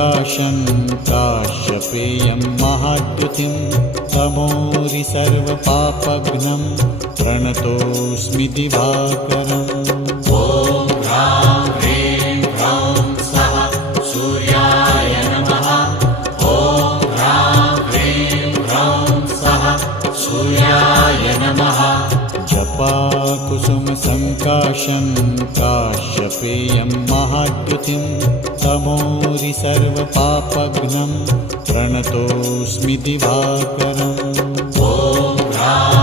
सङ्काशं काश्यपेयं महाद्युतिं तमोरि सर्वपापघ्नं प्रणतोऽस्मि दिवाकरम्। ॐ ह्रां ह्रीं ह्रौं स्वः सूर्याय नमः। ॐ ह्रां ह्रीं ह्रौं स्वः सूर्याय नमः। जपाकुसुमसङ्काशं काश्यपेयं महाद्युतिं तमोरि सर्वपापघ्नं प्रणतोऽस्मि दिवाकरम्। ॐ ह्रां